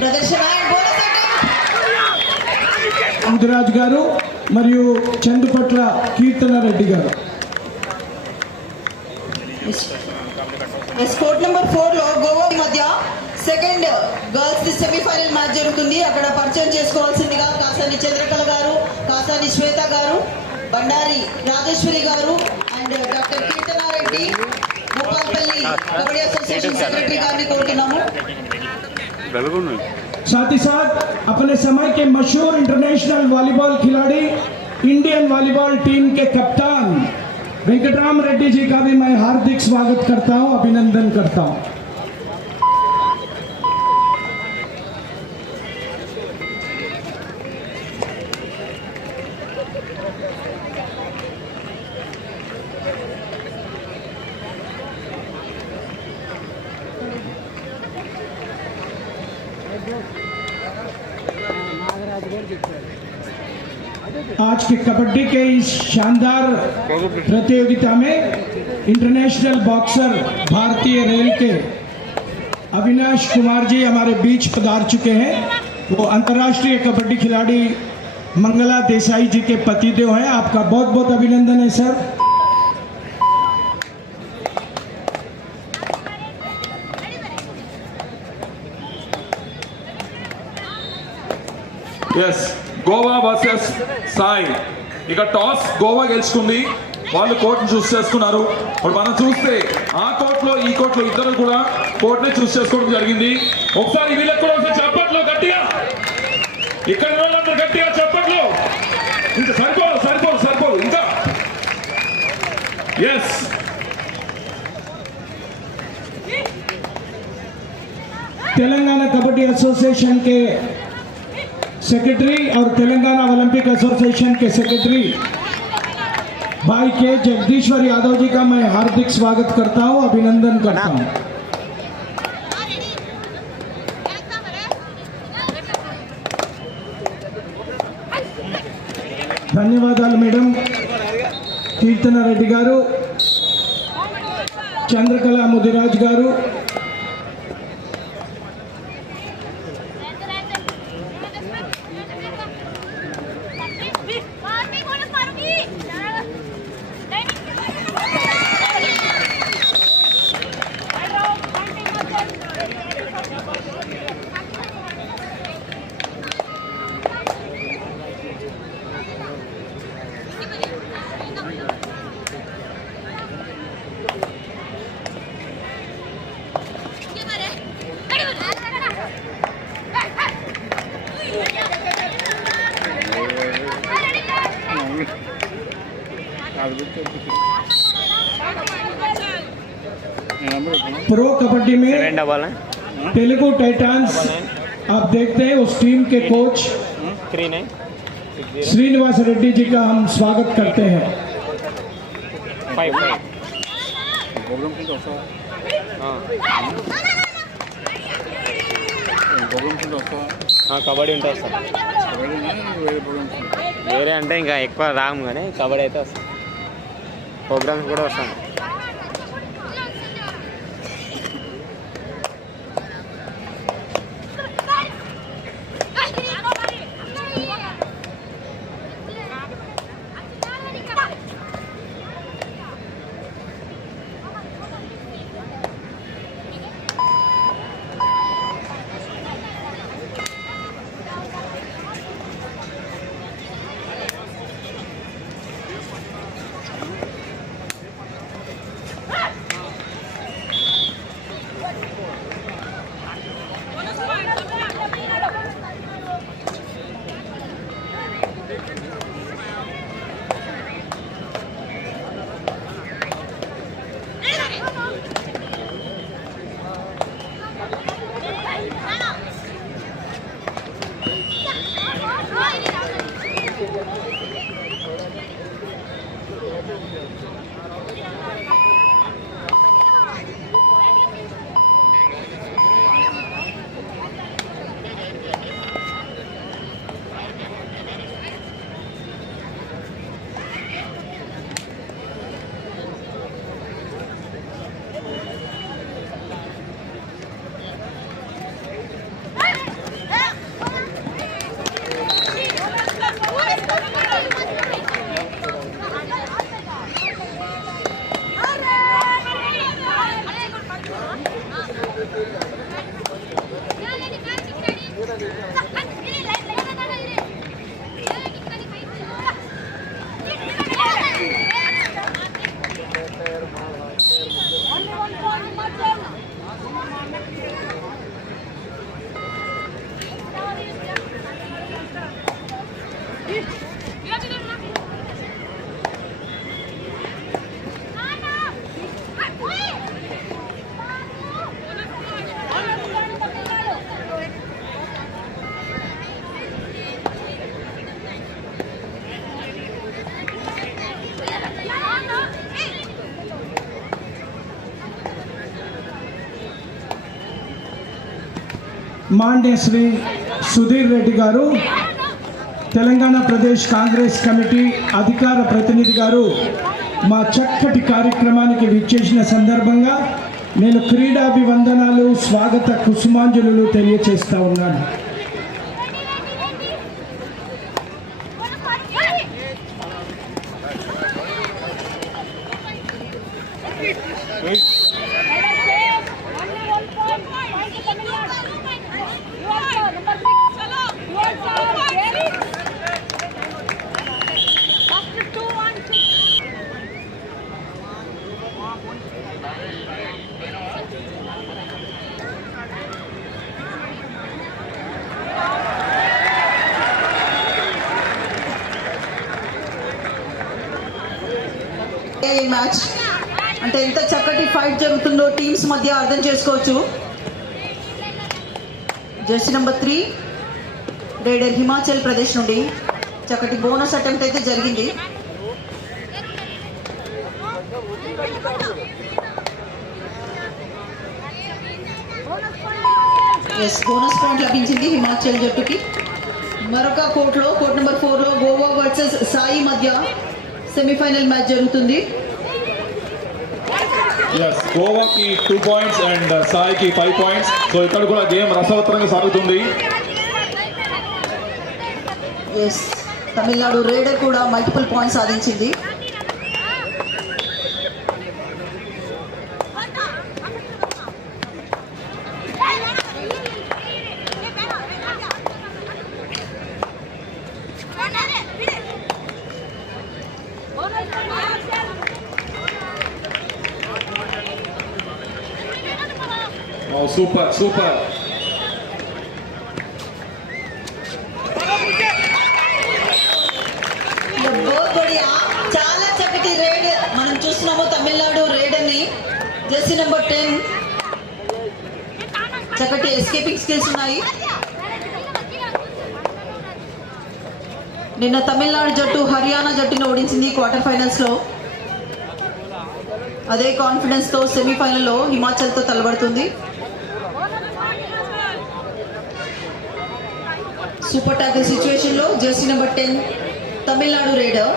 ప్రదర్శన ముదిరాజ్ గారు మరియు చందుపట్ల కీర్తన రెడ్డి గారు. కోర్ట్ నెంబర్ 4 లో గోవా మధ్య సెకండ్ గర్ల్స్ సెమీఫైనల్ మ్యాచ్ జరుగుతుంది. అక్కడ పరిచయం చేసుకోవాల్సిందిగా కాసాని చంద్రకళ గారు, కాసాని శ్వేత గారు, బండారి రాజేశ్వరి గారు and doctor Keerthana Reddy Bhupalpally kabaddi association secretary గారిని కోరుతున్నాము. साथ ही साथ अपने समय के मशहूर इंटरनेशनल वॉलीबॉल खिलाड़ी इंडियन वॉलीबॉल टीम के कप्तान वेंकटराम रेड्डी जी का भी मैं हार्दिक स्वागत करता हूं, अभिनंदन करता हूं. आज के कबड्डी के इस शानदार प्रतियोगिता में इंटरनेशनल बॉक्सर भारतीय रेल के अविनाश कुमार जी हमारे बीच पधार चुके हैं. वो अंतर्राष्ट्रीय कबड्डी खिलाड़ी मंगला देसाई जी के पतिदेव हैं. आपका बहुत बहुत अभिनंदन है सर. ఎస్ గోవా వర్సెస్ సాయి. ఇక టాస్ గోవా గెలుచుకుంది, వాళ్ళు కోర్టును చూస్ చేసుకున్నారు. ఇప్పుడు మనం చూస్తే ఆ కోర్టులో ఈ కోర్టులో ఇద్దరు కూడా కోర్టునే చూస్ చేసుకోవడం జరిగింది. ఒకసారి వీళ్ళకి కూడా ఒకసారి చప్పట్లు గట్టిగా, ఇక్కడ వాళ్ళందరూ గట్టిగా చప్పట్లు. ఇంకా సరిపోదు ఇంకా. ఎస్ तेलंगाना कबड्डी एसोसिएशन के सेक्रेटरी और तेलंगाना ओलंपिक एसोसिएशन के सेक्रेटरी भाई के जगदीश्वर यादव जी का मैं हार्दिक स्वागत करता हूं, अभिनंदन करता हूं. ధన్యవాదాలు మేడం కీర్తన రెడ్డి గారు, చంద్రకళ ముదిరాజ్ గారు. प्रो कबड्डी में तेलुगु टाइटंस आप देखते हैं, उस टीम के कोच श्रीनिवास रेड्डी जी का हम स्वागत करते हैं. కబడ్డీ ఉంటే వస్తాం, వేరే అంటే ఇంకా ఎక్కువ రాము, కానీ కబడ్డీ అయితే వస్తాం, ప్రోగ్రామ్స్ కూడా వస్తాం. మాన్య శ్రీ సుధీర్ రెడ్డి గారు, తెలంగాణ ప్రదేశ్ కాంగ్రెస్ కమిటీ అధికార ప్రతినిధి గారు మా చక్కటి కార్యక్రమానికి విచ్చేసిన సందర్భంగా నేను క్రీడాభివందనాలు, స్వాగత కుసుమాంజలులు తెలియచేస్తా ఉన్నాను. ఈ మ్యాచ్ అంటే ఎంత చక్కటి ఫైట్ జరుగుతుందో టీమ్స్ మధ్య అర్థం చేసుకోవచ్చు. Jersey number 3 raider Himachal Pradesh నుండి చక్కటి బోనస్ అటెంప్ట్ అయితే జరిగింది. బోనస్ పాయింట్ లభించింది హిమాచల్ జట్టుకి. మరొక కోర్ట్ నెంబర్ 4లో గోవా వర్సెస్ సాయి మధ్య సెమీఫైనల్ మ్యాచ్ జరుగుతుంది. గోవాకి 2 పాయింట్స్ అండ్ సాయికి 5 పాయింట్స్. సో ఇక్కడ కూడా గేమ్ రసవత్తరంగా సాగుతుంది. తమిళనాడు రైడర్ కూడా మల్టిపుల్ పాయింట్స్ సాధించింది. Super super. చాలా చక్కటి రైడ్ మనం చూస్తున్నాము. తమిళనాడు రైడర్ ని జెర్సీ నెంబర్ 10 చక్కటి ఎస్కేపింగ్ స్కిల్స్ ఉన్నాయి. నిన్న తమిళనాడు జట్టు హర్యానా జట్టును ఓడించింది క్వార్టర్ ఫైనల్స్ లో. అదే కాన్ఫిడెన్స్ తో సెమీఫైనల్లో హిమాచల్ తో తలబడుతుంది. సూపర్ టాకిల్ సిచ్యువేషన్ లో jersey number 10 Tamil Nadu raider.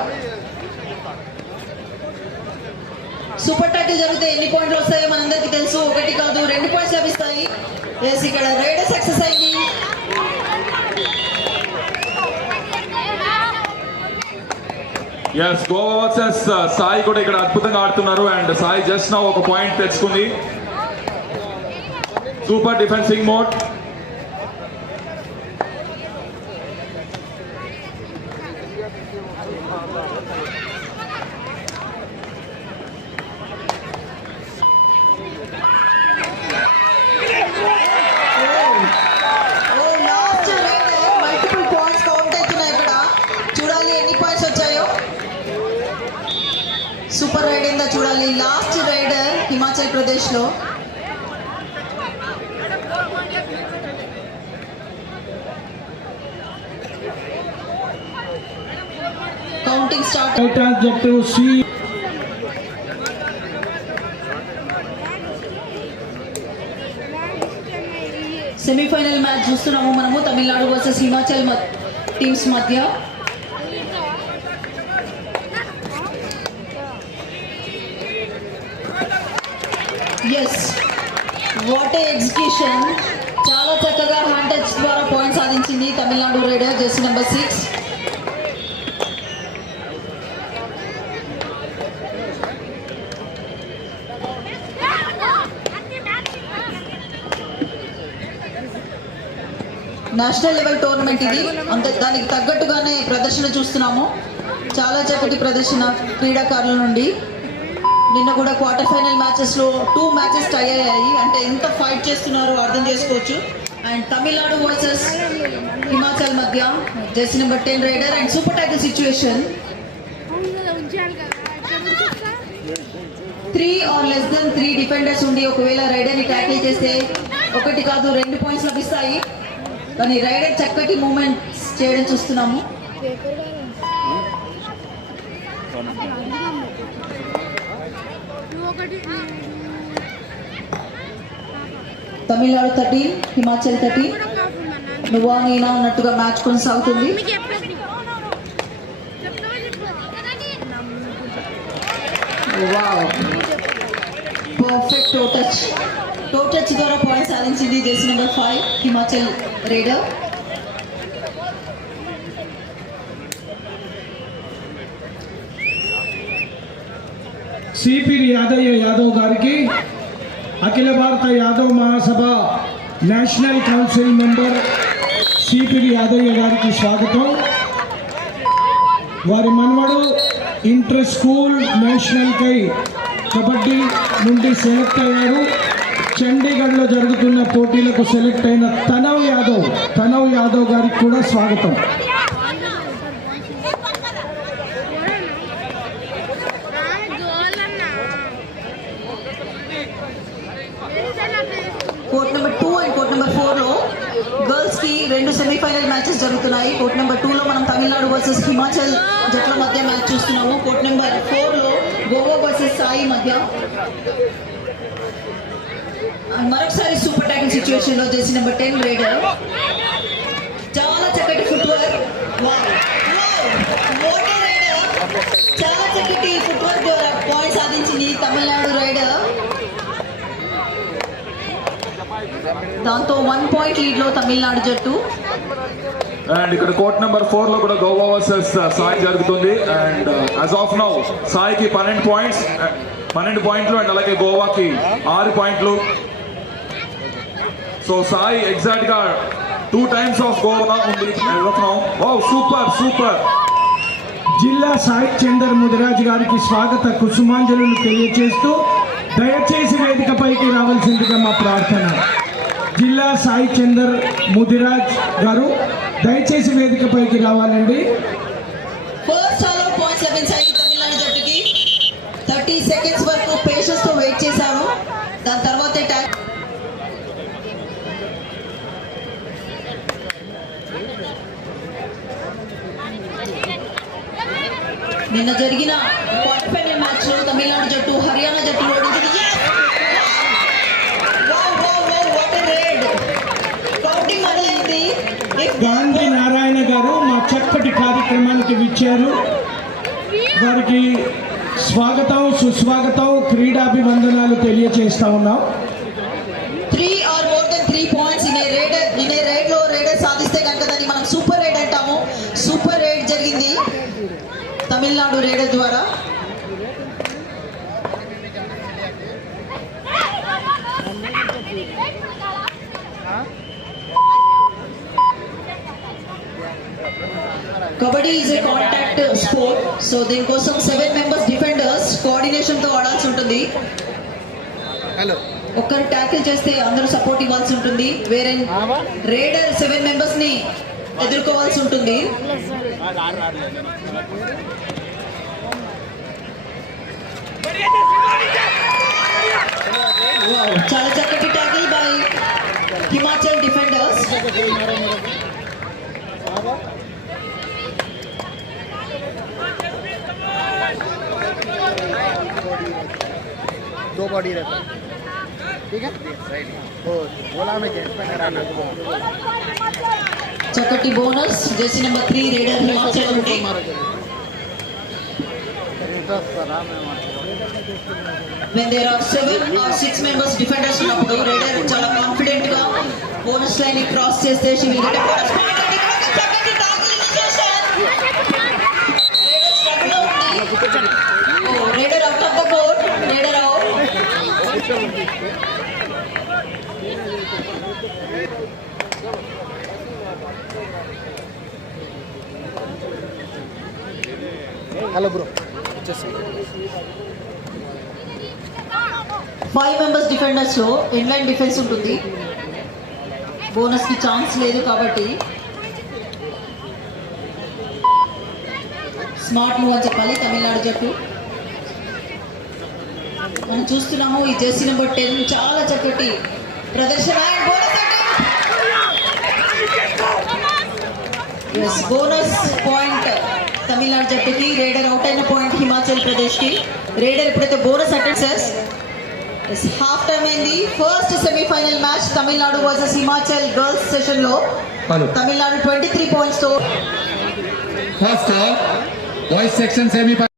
Super tackle జరిగితే ఎన్ని పాయింట్లు వస్తాయో మనందరికీ తెలుసు. 1 కాదు 2 పాయింట్స్ లభిస్తాయి. ఇక్కడ రైడర్ సక్సెస్ అయింది. గోవా వర్సెస్ సాయి కూడా ఇక్కడ అద్భుతంగా ఆడుతున్నారు. And Sai just now 1 point తెచ్చుకుంది. Super defensing mode. Multiple points count అవుతున్నాయి. ఇక్కడ చూడాలి ఎన్ని పాయింట్స్ వచ్చాయో. సూపర్ రైడ్ అయిందా చూడాలి. లాస్ట్ రైడర్ హిమాచల్ ప్రదేశ్ లో. Counting start. జట్టు సెమీఫైనల్ మ్యాచ్ చూస్తున్నాము మనము. తమిళనాడు వర్సెస్ హిమాచల్ టీమ్స్ మధ్య. What a execution. చాలా చక్కగా హ్యాండ్ టచ్ ద్వారా పాయింట్ సాధించింది Tamil Nadu raider jersey number 6. National level tournament ఇది. అంత దానికి తగ్గట్టుగానే ప్రదర్శన చూస్తున్నాము. చాలా చక్కటి ప్రదర్శన క్రీడాకారుల నుండి. నిన్న కూడా క్వార్టర్ ఫైనల్ మ్యాచెస్లో 2 మ్యాచెస్ టై అయ్యాయి. అంటే ఎంత ఫైట్ చేస్తున్నారో అర్థం చేసుకోవచ్చు. అండ్ తమిళనాడు వర్సెస్ హిమాచల్ మధ్య jersey number 10 raider and super tiger situation. 3 or less than 3 defenders ఉండి ఒకవేళ రైడర్ని ట్యాకిల్ చేస్తే 1 కాదు 2 పాయింట్స్ లభిస్తాయి. కానీ రైడర్ చక్కటి మూమెంట్స్ చేయడం చూస్తున్నాము. తమిళనాడు 13 హిమాచల్ 13. నువ్వా నేనా అన్నట్టుగా మ్యాచ్ కొనసాగుతుంది. పర్ఫెక్ట్ టో టచ్ ద్వారా పాయింట్ సాధించింది jersey number 5 Himachal raider. CP Yadaiah Yadav గారికి Akhila Bharata Yadav Mahasabha national council member CP Yadaiah గారికి స్వాగతం. వారి మనవడు ఇంటర్ స్కూల్ నేషనల్ కై కబడ్డీ నుండి సెలెక్ట్ అయ్యారు. చండీగఢ్లో జరుగుతున్న పోటీలకు సెలెక్ట్ అయిన తనవ్ యాదవ్ గారికి కూడా స్వాగతం. Court number 2 and court number 4లో గర్ల్స్ కి 2 సెమీఫైనల్ మ్యాచెస్ జరుగుతున్నాయి. కోర్ట్ నెంబర్ 2లో మనం తమిళనాడు వర్సెస్ హిమాచల్ జట్ల మధ్య మ్యాచ్ చూస్తున్నాము. కోర్ట్ నెంబర్ 4లో గోవా వర్సెస్ సాయి మధ్య. మరొకసారి సూపర్ టైగర్ సిచ్యువేషన్ లో జెర్సీ నెంబర్ 10 రైడర్. చాలా చక్కటి ఫుట్ వర్క్. చాలా చక్కటి ఫుట్ వర్క్ ద్వారా పాయింట్ సాధించింది తమిళనాడు రైడర్. దాంతో 1 పాయింట్ లీడ్ లో తమిళనాడు జట్టు. అండ్ ఇక్కడ కోర్ట్ నెంబర్ 4 లో కూడా గోవా వర్సెస్ సాయి జరుగుతుంది. అండ్ యాజ్ ఆఫ్ నౌ సాయికి 12 పాయింట్లు అండ్ అలాగే గోవాకి 6 పాయింట్లు. సో సాయి ఎగ్జాక్ట్ గా 2 times ఆఫ్ గోవా ఉంది. సూపర్. జిల్లా సాయి చందర్ ముదిరాజ్ గారికి స్వాగత కుసుమాంజలు తెలియజేస్తూ దయచేసి వేదికపైకి రావాల్సిందిగా మా ప్రార్థన. జిల్లా సాయి చందర్ ముదిరాజ్ గారు దయచేసి వేదికపైకి రావాలండి. ఫస్ట్ ఆల్ అవుట్ పాయింట్స్ లభించాయి తమిళనాడు జట్టుకి. 30 సెకండ్స్ వరకు పేషెన్స్ తో వెయిట్ చేశారు. దాని తర్వాతే ట్యాక్. నిన్న జరిగిన క్వార్టర్ ఫైనల్ మ్యాచ్ లో తమిళనాడు జట్టు హర్యానా జట్టు ఓడించింది. కౌంటింగ్ మొదలైంది. గాంధీ నారాయణ గారు మా చక్కటి కార్యక్రమానికి విచ్చారు. వారికి స్వాగతం సుస్వాగతం క్రీడాభివందనాలు తెలియజేస్తా ఉన్నాం. 3 or more than 3 points in a raid లో రైడర్ సాధిస్తే కనుక దాన్ని మనం సూపర్ రైడ్ అంటాము. సూపర్ రైడ్ జరిగింది తమిళనాడు రైడర్ ద్వారా. Kabaddi is a contact sport. So దీనికోసం 7 members డిఫెండర్స్ కోఆర్డినేషన్ తో ఆడాల్సి ఉంటుంది. ఒక్కరు ట్యాకిల్ చేస్తే అందరూ సపోర్ట్ ఇవ్వాల్సి ఉంటుంది. వేరే రైడర్ 7 members ని ఎదుర్కోవాల్సి ఉంటుంది. చాలా చక్కటి ట్యాకిల్ బై హిమాచల్ డిఫెండర్స్. दो बॉडी रहता है, ठीक है। तो बोला मैं जेंट्स पे कराना చక్కటి bonus jersey number 3 raider Himachal నుండి. when there are 7 or 6 members defenders ఉన్నప్పుడు రైడర్ చాలా కాన్ఫిడెంట్ గా బోనస్ లైన్ ని క్రాస్ చేస్తే she will get a bonus point. and ఇక్కడ ఒక చక్కటి టాకిల్ ఇనిషియేషన్. రైడర్ స్ట్రగుల్ అవుతుంది. Rider out of the court. Rider out. Hello bro 5 members defenders లో ఇన్లైన్ డిఫెన్స్ ఉంటుంది. బోనస్ కి ఛాన్స్ లేదు కాబట్టి స్మార్ట్ మూవ్ అని చెప్పాలి తమిళనాడు జట్టు. మనం చూస్తున్నాము ఈ జెర్సీ నెంబర్ 10 చాలా చక్కటి ప్రదర్శన. బోనస్ పాయింట్ తమిళనాడు జట్టుకి. రేడర్ అవుట్ అయిన పాయింట్ హిమాచల్ ప్రదేశ్ కి. రేడర్ ఎప్పుడైతే బోనస్ అటెండ్స్ హాఫ్ టైం అయింది. First semifinal match Tamil Nadu versus Himachal girls session లో తమిళనాడు 23 పాయింట్స్ తో First, boys section semi-final.